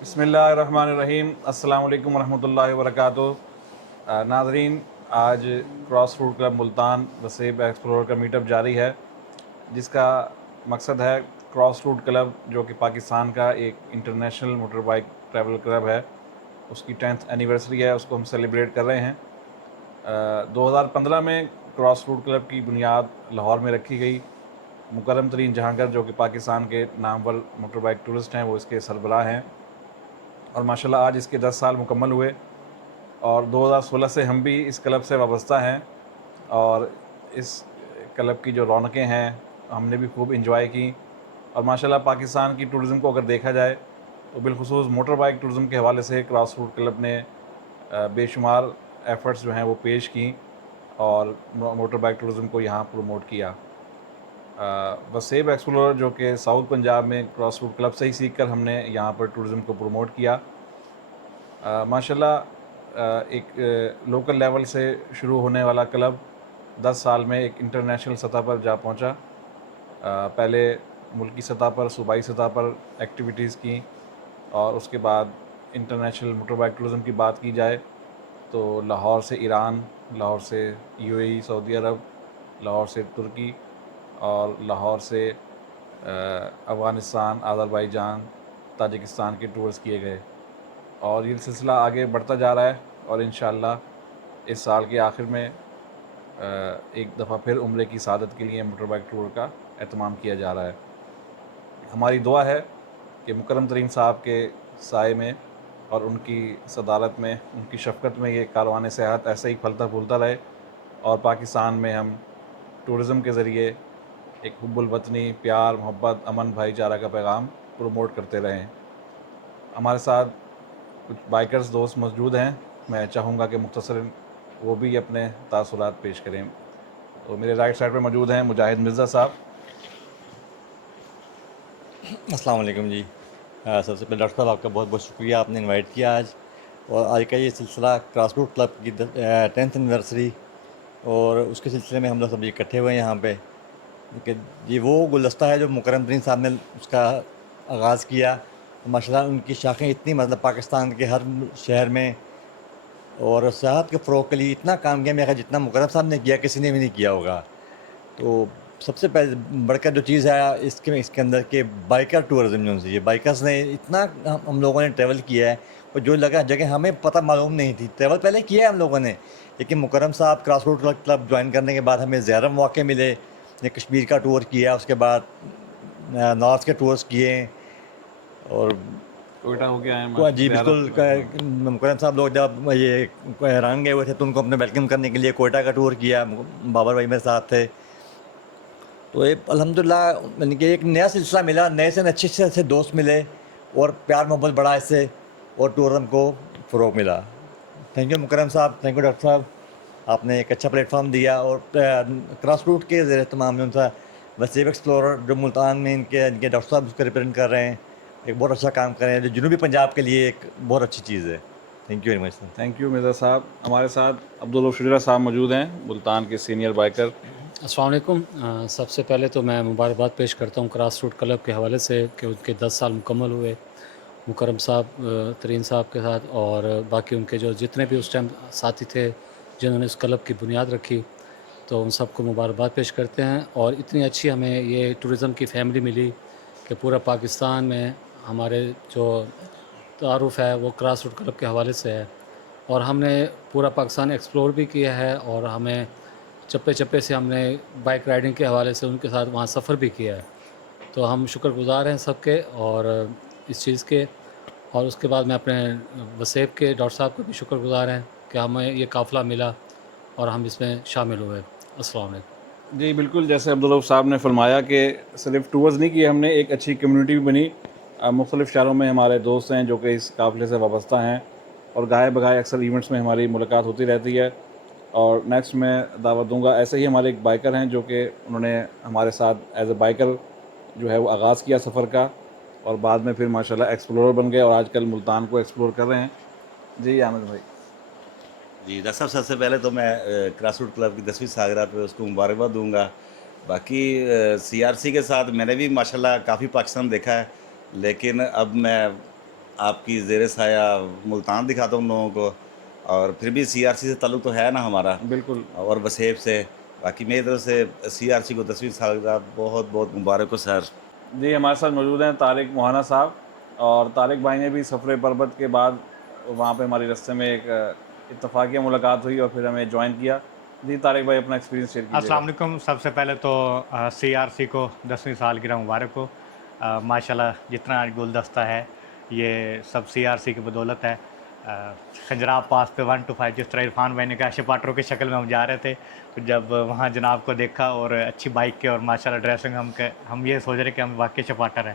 بسم اللہ الرحمن الرحیم، السلام علیکم ورحمۃ اللہ وبرکاتہ۔ ناظرین، آج کراس روٹ کلب ملتان وسیب ایکسپلور کا میٹ اپ جاری ہے، جس کا مقصد ہے کراس روٹ کلب جو کہ پاکستان کا ایک international motor bike travel club ہے، اس کی 10th اینیورسری ہے، اس کو ہم سیلیبریٹ کر رہے ہیں۔ 2015 میں کراس روٹ کلب کی بنیاد لاہور میں رکھی گئی۔ مکرم ترین جہانگیر جو کہ پاکستان کے نامور موٹر بائک ٹورسٹ ہیں، وہ اس کے سربراہ ہیں، اور ماشاءاللہ آج اس کے 10 سال مکمل ہوئے، اور 2016 سے ہم بھی اس کلب سے وابستہ ہیں، اور اس کلب کی جو رونقیں ہیں ہم نے بھی خوب انجوائے کی۔ اور ماشاءاللہ پاکستان کی ٹورزم کو اگر دیکھا جائے تو بالخصوص موٹر بائک ٹورزم کے حوالے سے کراس روٹ کلب نے بے شمار ایفرٹس جو ہیں وہ پیش کی اور موٹر بائک ٹورزم کو یہاں پروموٹ کیا۔ وسیب ایکسپلورر جو کہ ساؤتھ پنجاب میں کراس روٹ کلب سے ہی سیکھ کر ہم نے یہاں پر ٹورزم کو پروموٹ کیا۔ ماشاءاللہ ایک لوکل لیول سے شروع ہونے والا کلب 10 سال میں ایک انٹرنیشنل سطح پر جا پہنچا۔ پہلے ملکی سطح پر، صوبائی سطح پر ایکٹیویٹیز کی، اور اس کے بعد انٹرنیشنل موٹر بائک ٹورزم کی بات کی جائے تو لاہور سے ایران، لاہور سے UAE سعودی عرب، لاہور سے ترکی، اور لاہور سے افغانستان، آذربائیجان، تاجکستان کے ٹورز کیے گئے، اور یہ سلسلہ آگے بڑھتا جا رہا ہے، اور انشاءاللہ اس سال کے آخر میں ایک دفعہ پھر عمرے کی سعادت کے لیے موٹر بائک ٹور کا اہتمام کیا جا رہا ہے۔ ہماری دعا ہے کہ مکرم ترین صاحب کے سائے میں اور ان کی صدارت میں، ان کی شفقت میں یہ کاروان سیاحت ایسے ہی پھلتا پھولتا رہے، اور پاکستان میں ہم ٹورزم کے ذریعے ایک حب الوطنی، پیار، محبت، امن، بھائی چارہ کا پیغام پروموٹ کرتے رہیں۔ ہمارے ساتھ کچھ بائکرز دوست موجود ہیں، میں چاہوں گا کہ مختصر وہ بھی اپنے تاثرات پیش کریں۔ تو میرے رائٹ سائڈ پہ موجود ہیں مجاہد مرزا صاحب۔ السلام علیکم جی۔ سب سے پہلے ڈاکٹر صاحب آپ کا بہت بہت شکریہ، آپ نے انوائٹ کیا آج، اور آج کا یہ سلسلہ کراس روٹ کلب کی 10th اینیورسری، اور اس کے سلسلے میں ہم لوگ سب اکٹھے ہوئے ہیں یہاں پہ کہ یہ وہ گلدستہ ہے جو مکرم ترین صاحب نے اس کا آغاز کیا۔ ماشاء اللہ ان کی شاخیں اتنی، مطلب پاکستان کے ہر شہر میں اور سیاحت کے فروغ کے لیے اتنا کام کیا، میرا خیال جتنا مکرم صاحب نے کیا کسی نے بھی نہیں کیا ہوگا۔ تو سب سے پہلے بڑھ کر جو چیز ہے اس کے اندر کہ بائکر ٹورزم جو ہے، یہ بائکرز نے اتنا ہم لوگوں نے ٹریول کیا ہے، اور جو جگہ ہمیں پتہ معلوم نہیں تھی، ٹریول پہلے کیا ہے ہم لوگوں نے، لیکن مکرم صاحب کراس روٹ کلب جوائن کرنے کے بعد ہمیں زیادہ مواقع ملے، نے کشمیر کا ٹور کیا، اس کے بعد نارتھ کے ٹورز کیے، اور کوئٹہ ہو کے آئے ہیں جی بالکل، زیارت۔ ہاں، مکرم صاحب لوگ جب یہ ایران گئے ہوئے تھے تو ان کو اپنے ویلکم کرنے کے لیے کوئٹہ کا ٹور کیا، بابر بھائی میرے ساتھ تھے۔ تو الحمدللہ یعنی کہ ایک نیا سلسلہ ملا، نئے سے اچھے دوست ملے، اور پیار محبت بڑھا اس سے، اور ٹورزم کو فروغ ملا۔ تھینک یو مکرم صاحب، تھینک یو ڈاکٹر صاحب، آپ نے ایک اچھا پلیٹ فارم دیا، اور کراس روٹ کے زیر اہتمام میں ان کا وسیب ایکسپلورر جو ملتان میں ان کے ڈاکٹر صاحب اس کو ریپرزینٹ کر رہے ہیں، ایک بہت اچھا کام کر رہے ہیں جو جنوبی پنجاب کے لیے ایک بہت اچھی چیز ہے۔ Thank you very much sir. Thank you Mirza صاحب۔ ہمارے ساتھ عبدالشجرہ صاحب موجود ہیں، ملتان کے سینئر بائکر۔ السلام علیکم۔ سب سے پہلے تو میں مبارکباد پیش کرتا ہوں کراس روٹ کلب کے حوالے سے کہ ان کے 10 سال مکمل ہوئے مکرم صاحب ترین صاحب کے ساتھ، اور باقی ان کے جو جتنے بھی اس ٹائم ساتھی تھے جنہوں نے اس کلب کی بنیاد رکھی، تو ان سب کو مبارکباد پیش کرتے ہیں۔ اور اتنی اچھی ہمیں یہ ٹورزم کی فیملی ملی کہ پورا پاکستان میں ہمارے جو تعارف ہے وہ کراس روٹ کلب کے حوالے سے ہے، اور ہم نے پورا پاکستان ایکسپلور بھی کیا ہے، اور ہمیں چپے چپے سے ہم نے بائک رائڈنگ کے حوالے سے ان کے ساتھ وہاں سفر بھی کیا ہے۔ تو ہم شکر گزار ہیں سب کے، اور اس چیز کے، اور اس کے بعد میں اپنے وسیب کے ڈاکٹر صاحب کو بھی شکر گزار ہیں کہ ہمیں یہ قافلہ ملا اور ہم اس میں شامل ہوئے۔ السلام علیکم۔ جی بالکل، جیسے عبدالرؤف صاحب نے فرمایا کہ صرف ٹورز نہیں کیے ہم نے، ایک اچھی کمیونٹی بھی بنی۔ مختلف شہروں میں ہمارے دوست ہیں جو کہ اس قافلے سے وابستہ ہیں، اور گاہے بگاہے اکثر ایونٹس میں ہماری ملاقات ہوتی رہتی ہے۔ اور نیکسٹ میں دعوت دوں گا، ایسے ہی ہمارے ایک بائکر ہیں جو کہ انہوں نے ہمارے ساتھ ایز اے بائکر جو ہے وہ آغاز کیا سفر کا، اور بعد میں پھر ماشاءاللہ ایکسپلورر بن گئے، اور آج کل ملتان کو ایکسپلور کر رہے ہیں۔ جی عامر بھائی۔ جی ڈاکٹر صاحب، سب سے پہلے تو میں کراس روٹ کلب کی 10ویں سالگرہ پہ اس کو مبارکباد دوں گا۔ باقی CRC کے ساتھ میں نے بھی ماشاءاللہ کافی پاکستان دیکھا ہے، لیکن اب میں آپ کی زیر سایہ ملتان دکھاتا ہوں لوگوں کو، اور پھر بھی سی آر سی سے تعلق تو ہے نا ہمارا، بالکل اور وسیب سے. باقی میری طرف سے سی آر سی کو 10ویں سالگرہ بہت بہت مبارک ہو سر. جی ہمارے ساتھ موجود ہیں طارق موہانہ صاحب، اور طارق بھائی نے بھی سفر پربت کے بعد وہاں پہ ہمارے رستے میں ایک اتفاقیہ ملاقات ہوئی اور پھر ہمیں جوائن کیا. جی طارق بھائی اپنا ایکسپیرینس شیئر کیجیے گا. السلام علیکم. سب سے پہلے تو سی آر سی کو 10ویں سالگرہ مبارک ہو. ماشاءاللہ جتنا آج گلدستہ ہے یہ سب سی آر سی کی بدولت ہے. خنجراب پاس پہ 1 to 5 جس طرح عرفان بھائی نے کہا شپاٹروں کی شکل میں ہم جا رہے تھے، تو جب وہاں جناب کو دیکھا اور اچھی بائک کے اور ماشاءاللہ ڈریسنگ، ہم یہ سوچ رہے کہ ہم واقعی شپاٹر ہیں.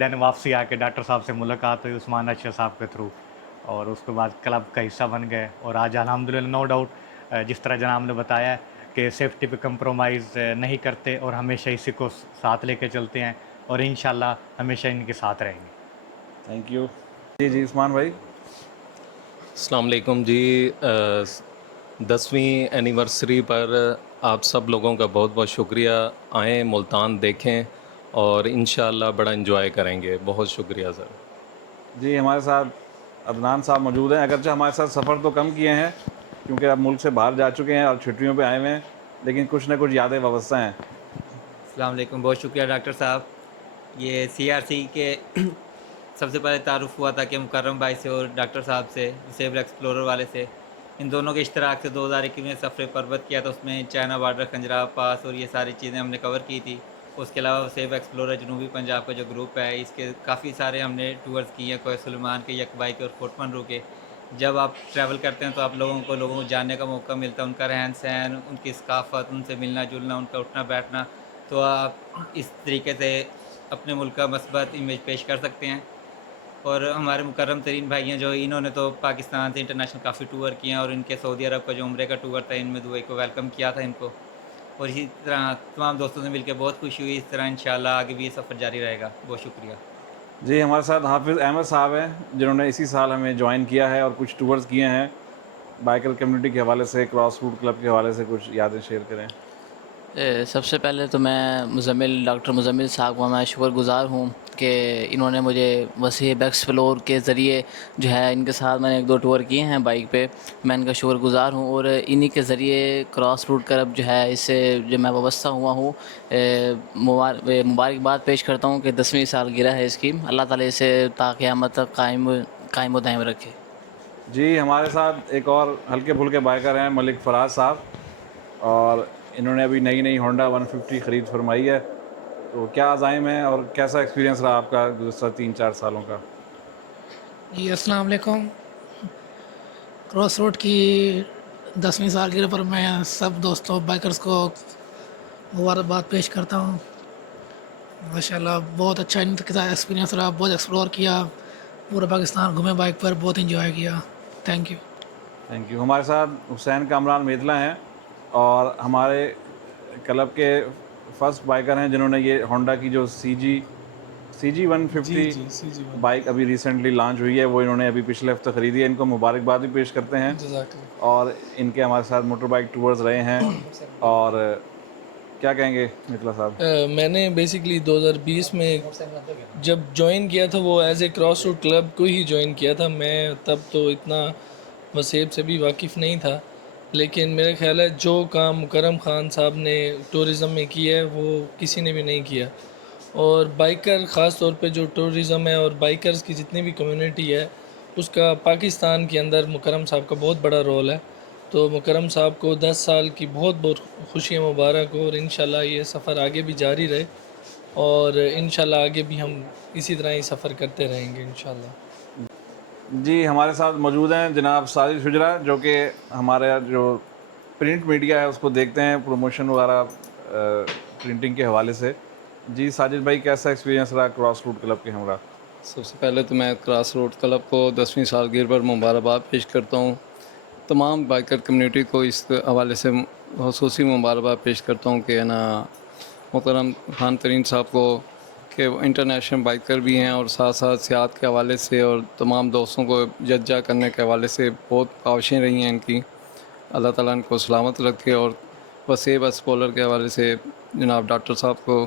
دین واپسی آ کے ڈاکٹر صاحب سے ملاقات ہوئی عثمان اشرف صاحب کے تھرو، اور اس کے بعد کلب کا حصہ بن گئے. اور آج الحمدللہ نو ڈاؤٹ جس طرح جناب نے بتایا کہ سیفٹی پہ کمپرومائز نہیں کرتے اور ہمیشہ اسی کو ساتھ لے کے چلتے ہیں، اور انشاءاللہ ہمیشہ ان کے ساتھ رہیں گے. Thank you. جی عثمان بھائی. السلام علیکم جی. 10ویں اینیورسری پر آپ سب لوگوں کا بہت بہت شکریہ. آئیں ملتان دیکھیں اور انشاءاللہ بڑا انجوائے کریں گے. بہت شکریہ سر. جی ہمارے ساتھ عدنان صاحب موجود ہیں. اگرچہ ہمارے ساتھ سفر تو کم کیے ہیں کیونکہ اب ملک سے باہر جا چکے ہیں اور چھٹیوں پہ آئے ہوئے ہیں، لیکن کچھ نہ کچھ یادیں وابستہ ہیں. السلام علیکم. بہت شکریہ ڈاکٹر صاحب. یہ سی آر سی کے سب سے پہلے تعارف ہوا تھا کہ مکرم بھائی سے اور ڈاکٹر صاحب سے ڈسیبل ایکسپلورر والے سے. ان دونوں کے اشتراک سے 2021 میں سفر پربت کیا تھا. اس میں چائنا بارڈر، خنجراب پاس اور یہ ساری چیزیں ہم نے کور کی تھی. اس کے علاوہ سیب ایکسپلورر جنوبی پنجاب کا جو گروپ ہے، اس کے کافی سارے ہم نے ٹورز کیے ہیں، کوہ سلیمان کے، یکبائی کے اور فورٹ منرو کے. جب آپ ٹریول کرتے ہیں تو آپ لوگوں کو جاننے کا موقع ملتا ہے، ان کا رہن سہن، ان کی ثقافت، ان سے ملنا جلنا، ان کا اٹھنا بیٹھنا. تو آپ اس طریقے سے اپنے ملک کا مثبت امیج پیش کر سکتے ہیں. اور ہمارے مکرم ترین بھائی ہیں جو انہوں نے تو پاکستان سے انٹرنیشنل کافی ٹور کیے ہیں، اور ان کے سعودی عرب کا جو عمرے کا ٹور تھا، ان میں دبئی کو ویلکم کیا تھا ان کو. اور اسی طرح تمام دوستوں سے مل کے بہت خوشی ہوئی. اس طرح انشاءاللہ آگے بھی یہ سفر جاری رہے گا. بہت شکریہ. جی ہمارے ساتھ حافظ احمد صاحب ہیں جنہوں نے اسی سال ہمیں جوائن کیا ہے اور کچھ ٹورز کیے ہیں. بائیکر کمیونٹی کے حوالے سے، کراس روٹ کلب کے حوالے سے کچھ یادیں شیئر کریں. سب سے پہلے تو میں ڈاکٹر مزمل صاحب کا میں شکر گزار ہوں کہ انہوں نے مجھے وسیب ایکسپلور کے ذریعے جو ہے ان کے ساتھ میں نے 1-2 ٹور کیے ہیں بائک پہ. میں ان کا شکر گزار ہوں، اور انہی کے ذریعے کراس روٹ کلب جو ہے اس سے جو میں وابستہ ہوا ہوں. مبارکباد پیش کرتا ہوں کہ 10ویں سالگرہ ہے اس کی. اللہ تعالیٰ اسے تا قیامت تک قائم و دائم رکھے. جی ہمارے ساتھ ایک اور ہلکے پھلکے بائیکر ہیں، ملک فراز صاحب، اور انہوں نے ابھی نئی ہونڈا 150 خرید فرمائی ہے. تو کیا عزائم ہے اور کیسا ایکسپیرینس رہا آپ کا گزشتہ 3-4 سالوں کا؟ جی السلام علیکم. کراس روڈ کی 10ویں سالگرہ پر میں سب دوستوں بائکرز کو مبارکباد پیش کرتا ہوں. ماشاءاللہ بہت اچھا ان کے ساتھ ایکسپیرینس رہا. بہت ایکسپلور کیا، پورا پاکستان گھومے بائک پر، بہت انجوائے کیا. Thank you. Thank you. ہمارے ساتھ حسین کامران میتلا ہیں، اور ہمارے کلب کے فرسٹ بائیکر ہیں جنہوں نے یہ ہونڈا کی جو سی جی 150 بائک ابھی ریسنٹلی لانچ ہوئی ہے، وہ انہوں نے ابھی پچھلے ہفتے خریدی ہے. ان کو مبارکباد بھی پیش کرتے ہیں. اور ان کے ہمارے ساتھ موٹر بائک ٹورز رہے ہیں. اور کیا کہیں گے میتلا صاحب؟ میں نے بیسکلی 2020 میں جب جوائن کیا تھا وہ as a cross road club کو ہی جوائن کیا تھا. میں تب تو اتنا وسیب سے بھی واقف نہیں تھا، لیکن میرا خیال ہے جو کام مکرم خان صاحب نے ٹورزم میں کیا ہے وہ کسی نے بھی نہیں کیا. اور بائکر خاص طور پہ جو ٹورزم ہے اور بائکرز کی جتنی بھی کمیونٹی ہے اس کا پاکستان کے اندر مکرم صاحب کا بہت بڑا رول ہے. تو مکرم صاحب کو 10 سال کی بہت بہت خوشیاں مبارک ہو، اور انشاءاللہ یہ سفر آگے بھی جاری رہے، اور انشاءاللہ آگے بھی ہم اسی طرح ہی سفر کرتے رہیں گے انشاءاللہ. جی ہمارے ساتھ موجود ہیں جناب ساجد حجرہ، جو کہ ہمارے جو پرنٹ میڈیا ہے اس کو دیکھتے ہیں، پروموشن وغیرہ پرنٹنگ کے حوالے سے. جی ساجد بھائی کیسا ایکسپیرینس رہا کراس روٹ کلب کے ہمراہ؟ سب سے پہلے تو میں کراس روڈ کلب کو 10ویں سالگرہ پر مبارکباد پیش کرتا ہوں. تمام بائکر کمیونٹی کو اس حوالے سے خصوصی مبارکباد پیش کرتا ہوں کہ نا محترم خان ترین صاحب کو، کہ وہ انٹرنیشنل بائکر بھی ہیں اور ساتھ ساتھ سیاحت کے حوالے سے اور تمام دوستوں کو ججا کرنے کے حوالے سے بہت کاوشیں رہی ہیں ان کی. اللہ تعالیٰ ان کو سلامت رکھے. اور وسیب ایکسپلورر کے حوالے سے جناب ڈاکٹر صاحب کو